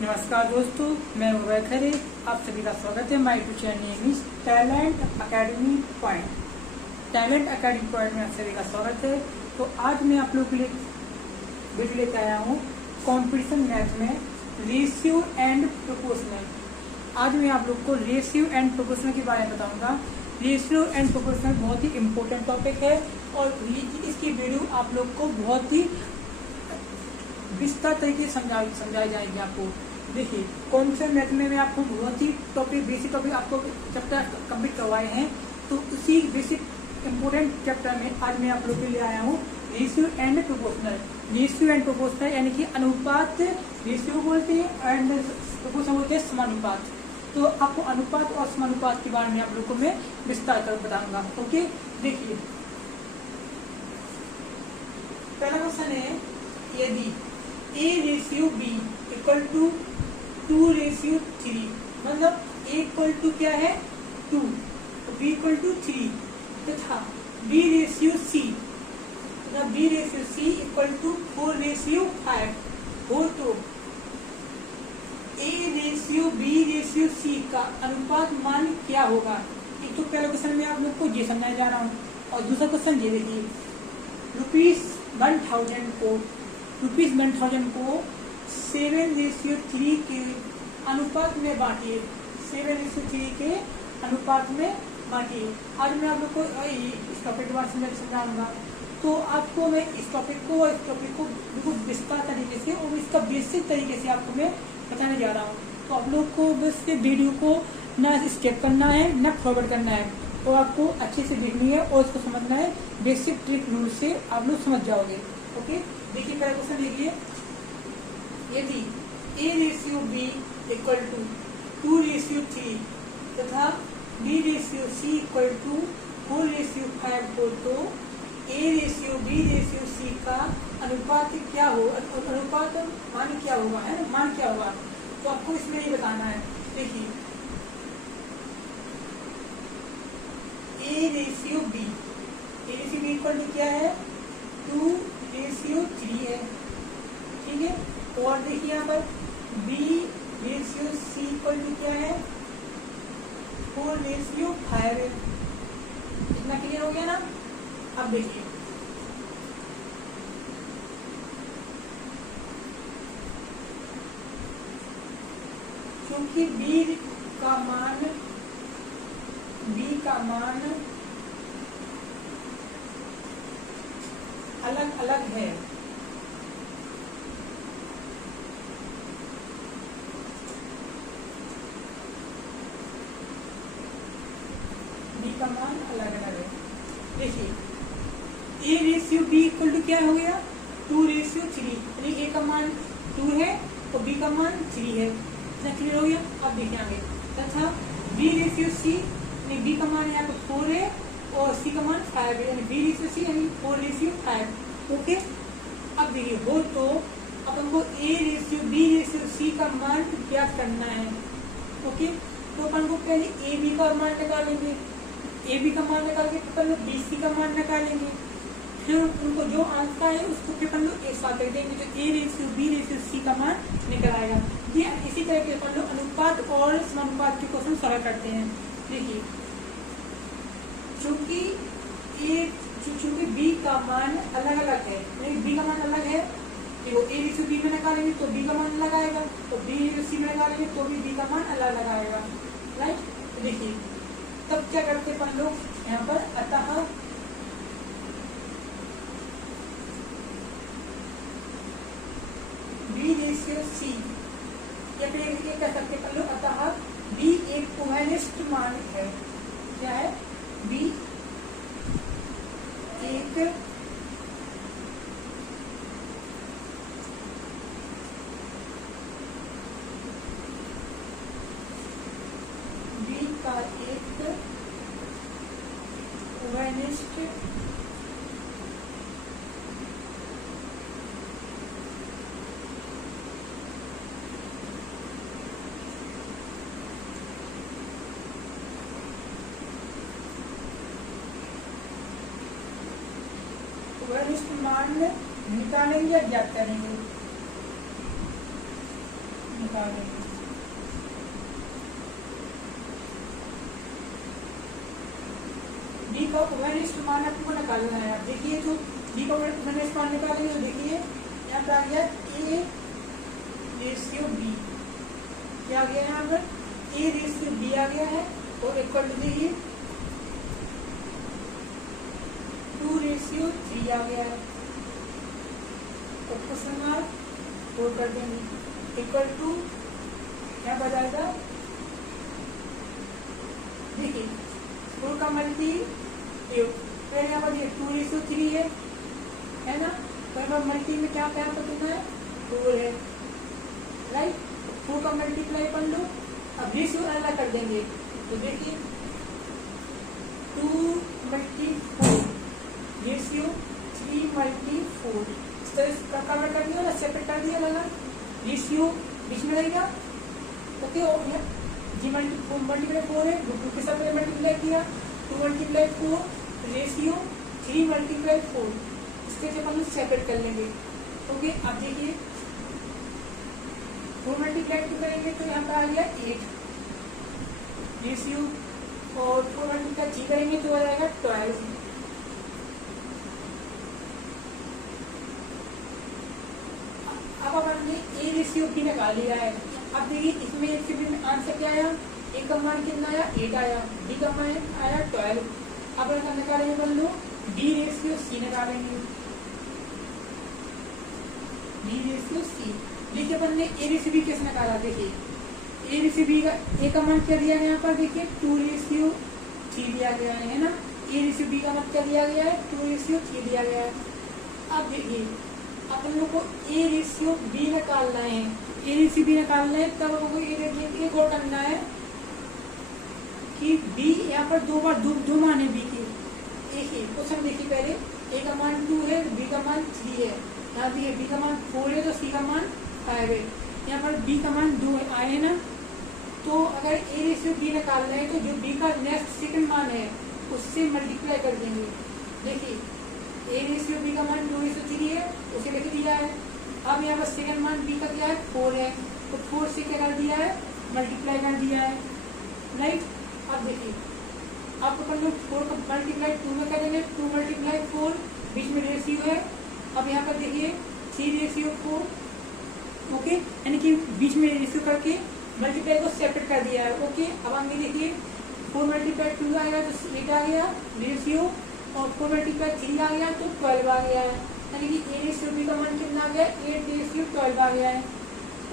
नमस्कार दोस्तों, मैं उबैर खरे। आप सभी का स्वागत है my YouTube channel English talent academy point. Talent academy point में आप सभी का स्वागत है। तो आज मैं आप लोगों के लिए वीडियो लेकर आया हूँ कंपटीशन मैथ में रेशियो एंड प्रोपोर्शनल। आज मैं आप लोग को रेशियो एंड प्रोपोर्शनल के बारे में बताऊंगा। रेशियो एंड प्रोपोर्शनल बहुत ही इम्पोर्टेंट टॉपिक है और इसकी वीडियो आप लोग को बहुत ही विस्तार तरीके से समझाई जाएगी आपको। देखिए, कॉन्सेप्ट मैथ में मैं आपको बहुत ही बेसिक टॉपिक आपको चैप्टर कंप्लीट करवाए हैं। तो उसी बेसिक इम्पोर्टेंट चैप्टर में आज मैं आप लोग के लिए आया हूँ ratio and proportional. Ratio and proportional यानी कि अनुपात, रेशियो बोलते हैं एंड प्रोपोर्शनल बोलते हैं समानुपात। तो आपको अनुपात और समानुपात के बारे में आप लोग को मैं विस्तार कर बताऊंगा। ओके, देखिए पहला क्वेश्चन है, यदि A ratio B equal to 2 ratio 3, मतलब A इक्वल टू क्या है 2, B इक्वल टू 3 तथा B रेशियो C तथा B ratio C equal to 4 ratio 5 हो तो A ratio B ratio C का अनुपात मान क्या होगा। एक तो पहला क्वेश्चन में आप लोग को ये समझाने जा रहा हूँ और दूसरा क्वेश्चन ये देखिए, रुपीज 1000 को 7 रेशियो 3 के अनुपात में बांटिए। 7 रेशियो 3 के अनुपात में बांटिए। आज मैं आप लोग को इस टॉपिक के बारे में समझाऊंगा। तो आपको मैं इस टॉपिक को बिल्कुल विस्तार तरीके से और इसका बेसिक तरीके से आपको मैं बताने जा रहा हूँ। तो आप लोग को बस वीडियो को ना स्किप करना है ना फॉरवर्ड करना है, तो आपको अच्छे से देखनी है और इसको समझना है। बेसिक ट्रिक रूल से आप लोग समझ जाओगे। ओके, देखिए पहला क्वेश्चन देखिए, यदि A ratio B equal to 2 ratio 3 तथा B ratio C equal to 4 ratio 5 हो तो A ratio B ratio C का अनुपात क्या हो, अनुपात मान क्या होगा, है ना, मान क्या होगा। तो आपको इसमें ये बताना है। देखिए A ratio B equal to क्या है 2 रेशियो 3 है, ठीक है। और देखिए यहाँ पर B ratio C equal to क्या है 4 रेशियो 5 है। इतना क्लियर हो गया ना। अब देखिए क्योंकि B का मान अलग अलग है, B का मान अलग अलग है। देखिए A ratio B equal to क्या हो गया 2 रेशियो 3, यानी A का मान 2 है और B का मान 3 है। इतना क्लियर हो गया। अब देखिए आगे, तथा B रेशियो C यानी B का मान यहाँ पर 4 है और C का मान 5 है, यानी B रेशियो C यानी 4 रेशियो 5। ओके, अब देखिए हो तो अपन को A ratio B ratio C का मान ज्ञात करना है। ओके, तो अपन को पहले AB का मान निकालेंगे, AB का मान निकाल के अपन लोग BC का मान निकालेंगे, फिर उनको जो आंसर है उसको फिर अपन लोग एक साथ कर देंगे, तो A ratio B ratio C का मान निकल आएगा। ये इसी तरह के अपन लोग अनुपात और समानुपात के क्वेश्चन सॉल्व करते हैं। देखिए चूंकि B का मान अलग अलग है, B का मान अलग है, देखो A रेशियो B में निकालेंगे तो B का मान अलग आएगा, तो B रेशियो C में निकालेंगे तो भी B का मान अलग अलग आएगा, राइट। तो देखिए तब क्या करते हैं अपन लोग यहाँ पर, अतः B रेशियो C या फिर ये कह सकते अपन लोग, अतः B एक कोहेरेंट मान है। क्या है B एक कोहेरेंट मान निकालेंगे या ज्ञात करेंगे। निकालेंगे। डी का ओवेनिस्ट मान आपको निकालना है। आप देखिए जो डी का ओवेनिस्ट मान निकालेंगे तो देखिए यहाँ पर आ गया ए रेशियो बी, क्या आ गया यहाँ पर ए रेशियो बी आ गया है और इक्वल टू देखिए 2:3 आ गया है। तो क्वेश्चन मार्क 4 कर देंगे इक्वल टू क्या बताएगा, देखिए 4 का मल्टी पहले यहाँ पर 2:3 है ना, तो यहाँ मल्टी में क्या क्या कितना है 4 है, राइट। 4 का मल्टीप्लाई कर लो, अब रेशियो अलग कर देंगे तो देखिए 2 × 4 रेशियो 3 × 4, इस तरह इसका कन्वर्ट कर दिया ना, सेपरेट कर दिया लगा, रेशियो बीच में रहेगा तो क्या हो गया जी मल्टीप्लाई 4 है, 2 के साथ मल्टीप्लाई किया 2 × 4 रेशियो 3 × 4, इसके जब हम सेपरेट कर लेंगे। ओके, अब देखिए 4 मल्टीप्लाई करेंगे तो यहाँ पर आ गया 8 रेशियो, और 4 मल्टीप्लाई 3 करेंगे तो आ जाएगा 12। अब हमने ए रेशियो बी निकाल लिया है। अब देखिए इसमें एक से आंसर क्या आया, ए का मान कितना आया 8 आया, बी का मान आया 12। अब हम निकालेंगे मान लो डी रेशियो सी निकालेंगे, डी रेशियो सी। देखिए अपन ने ए रेशियो बी कैसे निकाला, देखिए ए रेशियो बी का ए का मान क्या दिया गया यहाँ पर, देखिए 2:3 दिया गया है ना, ए रेशियो बी का मान क्या दिया गया है 2:3 दिया गया है। अब देखिए अपन लोग को ए रेशियो बी निकालना है, ए रेशियो बी निकालना है तब हमको एक और करना है कि बी यहाँ पर दो बार दो मान है बी के, एक ही क्वेश्चन देखिए पहले ए का मान 2 है, बी का मान 3 है, यहाँ देखिए बी का मान 4 है तो सी का मान 5 है, यहाँ पर बी का मान 2 आए है ना। तो अगर ए रेशियो बी निकालना है तो जो बी का नेक्स्ट सेकंड मान है उससे मल्टीप्लाई कर देंगे। देखिए ए रेशियो बी का मान 2:3 है, उसे लिख दिया है। अब यहाँ पर सेकंड मान बी का क्या है 4 है, तो 4 से क्या कर दिया है मल्टीप्लाई कर दिया है, राइट। अब देखिए अब अपन लोग 4 का मल्टीप्लाई 2 में करेंगे, 2 × 4 बीच में रेशियो है। अब यहाँ पर देखिए 3:4, ओके, यानी कि बीच में रेशियो करके मल्टीप्लाई को सेपरेट कर दिया है। ओके, अब हम देखिए 4 × 2 आएगा तो 8 आ गया रेशियो, और 4 × 3 आ गया तो 12 आ गया है, यानी कि ए रेशियो बी का मान कितना आ गया 8:12 आ गया है।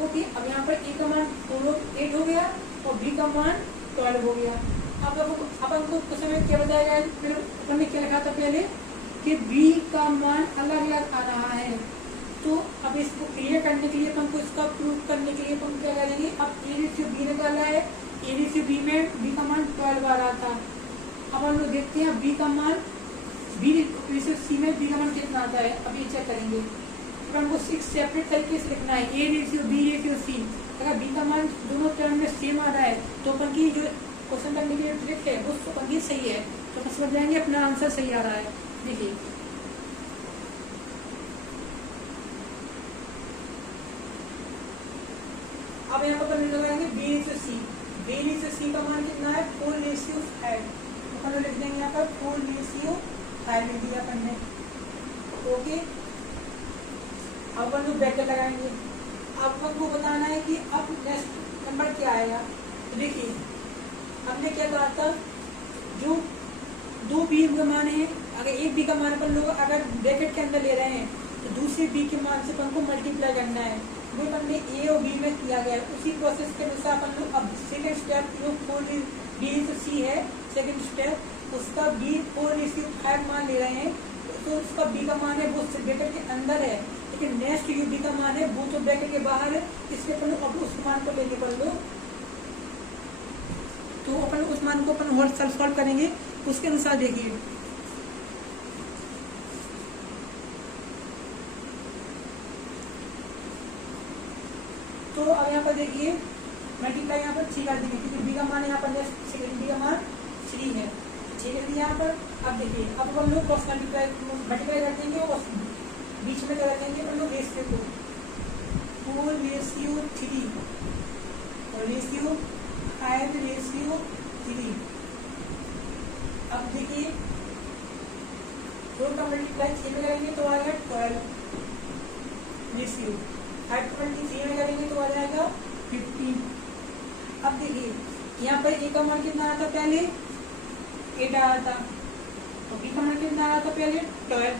ओके, अब यहाँ पर ए का मान 8 हो गया और बी का मान 12 हो गया। अब हमको कुछ समय क्या बताया, फिर अपन ने क्या लिखा था पहले कि बी का मान अलग अलग आ रहा है, तो अब इसको क्लियर करने के लिए अपन को इसका प्रूव करने के लिए अपन क्या करेंगे, अब ए रेशियो बी निकाला है, ए रेशियो बी में बी का मान 12 आ रहा था। अब हम लोग देखते हैं बी का मान बी रेशियो सी में बी का मान कितना आता है, अब ये चेक करेंगे। तो हमको 6 सेपरेट तरीके से लिखना है, A ratio B ratio C. अगर बी का मान दोनों टर्म में सेम आ रहा है तो अपन की जो क्वेश्चन करने की जो ट्रिक है वो अपन की सही है, तो अपन समझ जाएंगे अपना आंसर सही आ रहा है। देखिए अब यहाँ पर अपन लगाएंगे B ratio C, B ratio C का मान कितना है 4:5, तो अपन लिख देंगे यहाँ पर 4:5 लिख दिया अपन ने। ओके, अब अपन लोग ब्रैकेट लगाएंगे। अब अपन को बताना है कि अब नेक्स्ट नंबर क्या आएगा। तो देखिए हमने क्या कहा था, जो 2 बी का मान है, अगर एक बी का मान अपन लोग अगर ब्रैकेट के अंदर ले रहे हैं तो दूसरे बी के मान से अपन को मल्टीप्लाई करना है, वो अपन ने ए और बी में किया गया है। उसी प्रोसेस के अनुसार अपन लोग अब सेकेंड स्टेप जो 4 बी रेशियो सी है, सेकेंड स्टेप उसका बी 4:5 मान ले रहे हैं, तो उसका बी का मान है वो ब्रैकेट के अंदर है, लेकिन नेक्स्ट जो बी का मान है वो तो ब्रैकेट के बाहर है, इसलिए अपन अब उस मान को लेके पढ़ लो। तो अपन उस मान को अपन सॉल्व करेंगे उसके अनुसार। देखिए तो अब यहाँ पर देखिए मल्टीप्लाई यहाँ पर 3 कर देंगे, क्योंकि बी का मान यहाँ पर सेकेंड बी का मान 3 है, 6 कर दिया यहाँ पर। अब देखिए अब हम लोग क्रॉस मल्टीप्लाई कर देंगे और बीच में क्या रखेंगे अपन लोग रेशियो को 4:3 यहाँ पर ए का मान कितना आया था पहले 8 आया था, तो बी का मान कितना आया था पहले 12।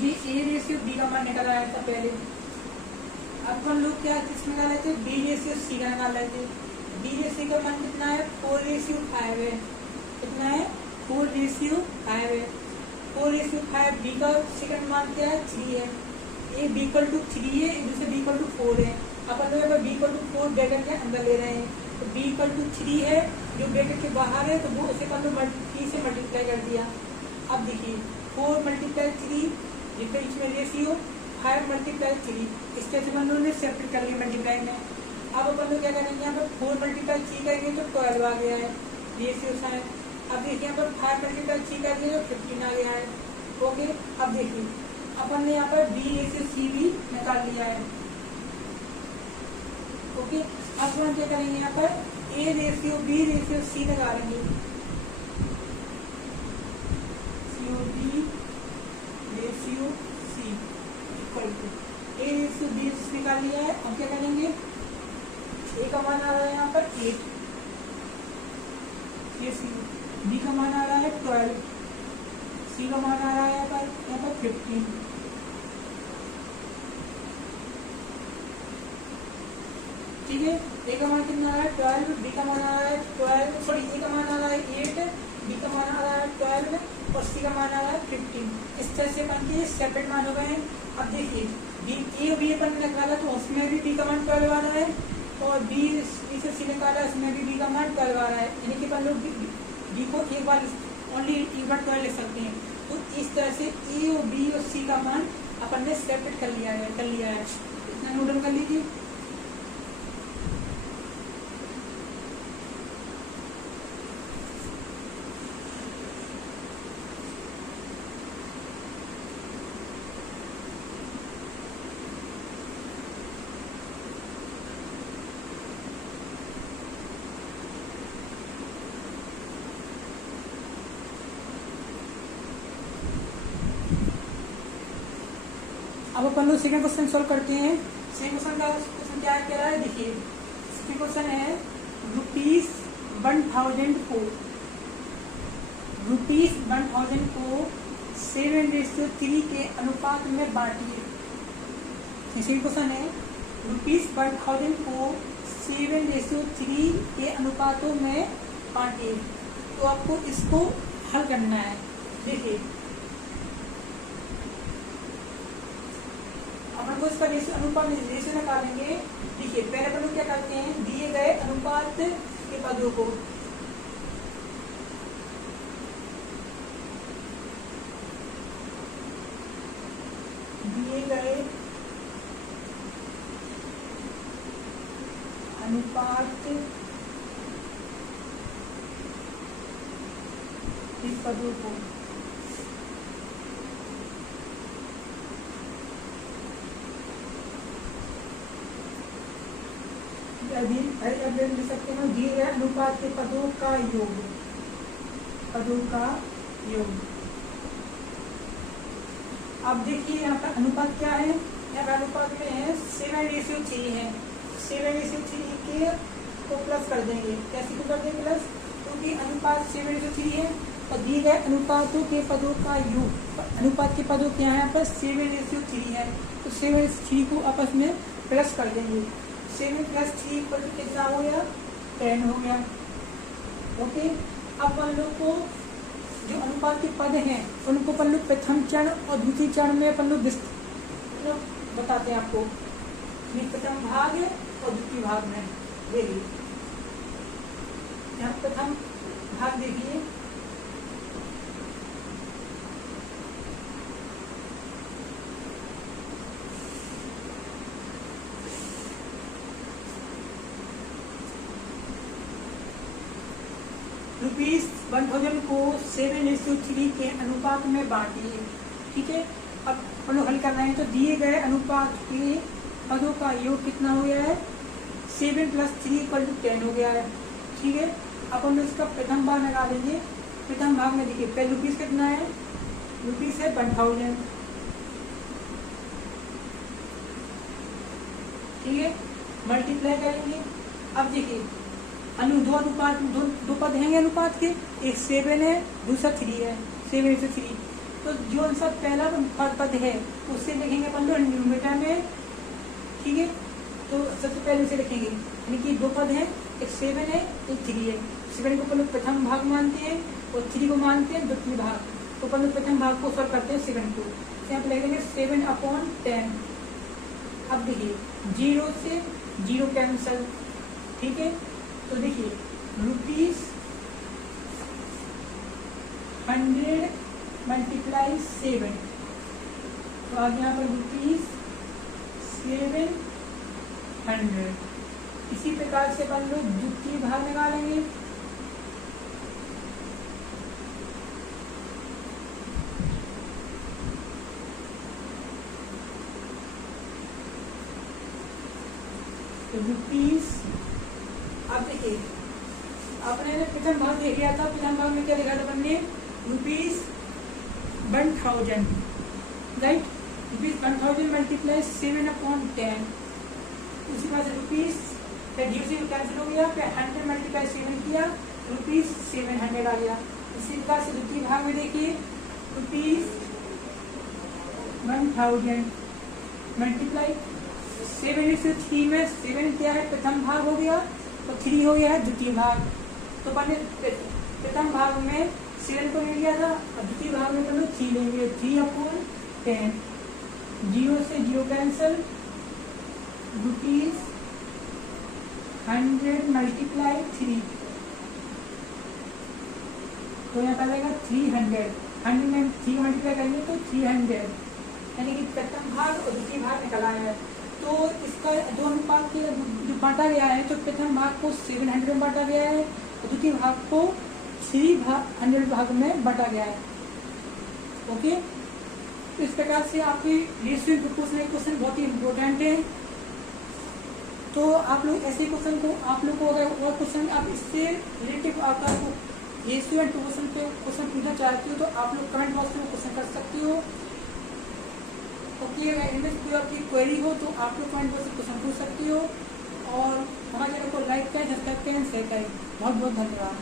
ये ए रेशियो बी का मान निकल आया था पहले। अब अपन लोग क्या किस निकाल रहे थे, बी रेशियो सी का निकाल रहे थे। बी रेशियो का मान कितना है 4:5 है, कितना है 4:5 है। 4:5 बी का सेकंड मान क्या है 3 है, ए बी इक्वल टू 3 है, दूसरे बी इक्वल टू 4 है। अपन लोग बी इक्वल टू 4 ब्रैकेट के अंदर ले रहे हैं, तो बी इक्वल टू 3 है, जो ब्रैकेट के बाहर है तो वो उसे अपन लोग 3 से मल्टीप्लाई कर दिया। अब देखिए 4 × 3 जिसके बीच में रेशियो 5 × 3, इस तरह से अपन लोगों ने सेपरेट कर लिया मल्टीप्लाई में। अब अपन लोग क्या करेंगे, यहाँ पर 4 × 3 करेंगे तो 12 आ गया है रेशियो साइन। अब देखिए यहाँ पर 5 × 3 करेंगे तो 15 आ गया है। ओके, अब देखिए अपन ने यहाँ पर बी रेशियो सी भी निकाल लिया है। ओके, अब हम क्या करेंगे, यहाँ पर A ratio B ratio C निकालेंगे। B ratio C equal to A ratio B निकाल लिया है। अब क्या करेंगे, ए का मान आ रहा है यहाँ पर 8, बी का मान आ रहा है 12, सी का मान आ रहा है यहाँ पर 15। ठीक है, ए का मान कितना आ रहा है 12, बी का मान आ रहा है 12, सॉरी ए का मान आ रहा है 8, बी का मान आ रहा है 12 और सी का मान आ रहा है 15। इस तरह से अपन के सेपरेट मान हो गए हैं। अब देखिए बी ए बी अपन ने निकाला तो उसमें भी बी का मान 12 आ रहा है, और बी से सी निकाला इसमें भी बी का मान 12 आ रहा है, यानी कि अपन लोग बी को एक बार ओनली एक बार 12 लिख सकते हैं। तो इस तरह से ए और बी और सी का मान अपन ने सेपरेट कर लिया है। इतना नोट डाउन कर लीजिए। अब अपन लोग सेकंड क्वेश्चन सॉल्व करते हैं। सेकंड क्वेश्चन क्या कह रहा है, देखिए सेकंड क्वेश्चन है ₹1000 को 7:3 के अनुपात में बांटिए। सेकंड क्वेश्चन है ₹1000 को 7:3 के अनुपातों में बांटिए। तो आपको इसको हल करना है। देखिए अपन को इसका अनुपात रेशियो निकालेंगे। देखिए पहले अपन लोग क्या करते हैं, दिए गए अनुपात के पदों को दिए गए अनुपात के पदों को ले सकते हैं दिए गए अनुपात के पदों का योग। अब देखिए यहाँ पर अनुपात क्या है, यहाँ पर अनुपात में है 7:3 है। 7:3 के को प्लस कर देंगे, कैसे को कर देंगे प्लस, क्योंकि अनुपात 7:3 है और दिए गए अनुपातों के पदों का योग। अनुपात के पदों क्या है यहाँ पर 7:3 है, तो 7:3 को आपस में प्लस कर देंगे। 7 + 3 = कितना हो गया 10 हो गया। ओके, अब अपन लोग को जो अनुपात के पद हैं उनको अपन लोग प्रथम चरण और द्वितीय चरण में अपन लोग बताते हैं आपको, प्रथम भाग और द्वितीय भाग में। देखिए यहाँ प्रथम भाग देखिए, ₹1000 को 7:3 के अनुपात में बांटिए। ठीक है, अब हम लोग हल कर रहे हैं, तो दिए गए अनुपात के पदों का योग कितना हो गया है 7 + 3 = 10 हो गया है। ठीक है, अब हम लोग इसका प्रथम भाग निकालेंगे। प्रथम भाग में देखिए पहले रुपीस कितना है, रुपीस है 1000। ठीक है, मल्टीप्लाई करेंगे। अब देखिए दो अनुपात दो पद हैं अनुपात के, एक 7 है दूसरा 3 है, 7:3। तो जो सा पहला पद है उससे लिखेंगे अपन लोग न्यूमरेटर में, ठीक है। तो सबसे पहले उसे लिखेंगे, यानी कि दो पद हैं, एक 7 है एक 3 है। 7 को अपन लोग प्रथम भाग मानते हैं और 3 को मानते हैं द्वितीय भाग। तो अपन लोग प्रथम भाग को सॉल्व करते हैं 7 को, यहाँ पे लिखेंगे 7/10। अब देखिए 0 से 0 कैंसल, ठीक है। तो देखिए ₹100 मल्टीप्लाई 7, तो आज यहाँ पर ₹700। इसी प्रकार से अपन लोग द्वितीय भाग निकालेंगे, तो ₹। अब देखिए आपने प्रथम भाग देख लिया था, प्रथम भाग में क्या लिखा था अपन ने, ₹1000, राइट। ₹1000 मल्टीप्लाई 7/10। उसी बात से रुपीज कैंसिल हो गया, फिर 100 मल्टीप्लाई 7 किया, ₹700 आ गया। इसी प्रकार से द्वितीय भाग में देखिए ₹1000 मल्टीप्लाई 7/3 में 7 क्या है प्रथम भाग हो गया, तो 3 हो गया है द्वितीय भाग। तो अपन ने प्रथम भाग में 7 को ले लिया था, और द्वितीय भाग में अपन लोग 3 लेंगे, 3/10। 0 से 0 कैंसल, ₹100 मल्टीप्लाई 3, तो यहाँ पर आएगा 300। 100 में 3 मल्टीप्लाई करेंगे तो 300, यानी कि प्रथम भाग और द्वितीय भाग निकल आया है। तो इसका दो अनुपात के जो बांटा गया है, तो प्रथम भाग को 700 में बांटा गया है और द्वितीय भाग को 300 भाग में बांटा गया है। ओके, तो इस प्रकार से आपके रेशियो प्रोपोर्शनल क्वेश्चन बहुत ही इम्पोर्टेंट है। तो आप लोग ऐसे क्वेश्चन को, आप लोग को अगर और क्वेश्चन आप इससे रिलेटिव आपका रेशियो एंड प्रोपोर्शन पे क्वेश्चन पूछना चाहते हो तो आप लोग कमेंट बॉक्स में क्वेश्चन कर सकते हो। ओके, अगर इनमें कोई आपकी क्वेरी हो तो आप लोग कमेंट बॉक्स में क्वेश्चन पूछ सकते हो, और हमारे चैनल को लाइक करें, सब्सक्राइब करें, शेयर करें। बहुत बहुत धन्यवाद।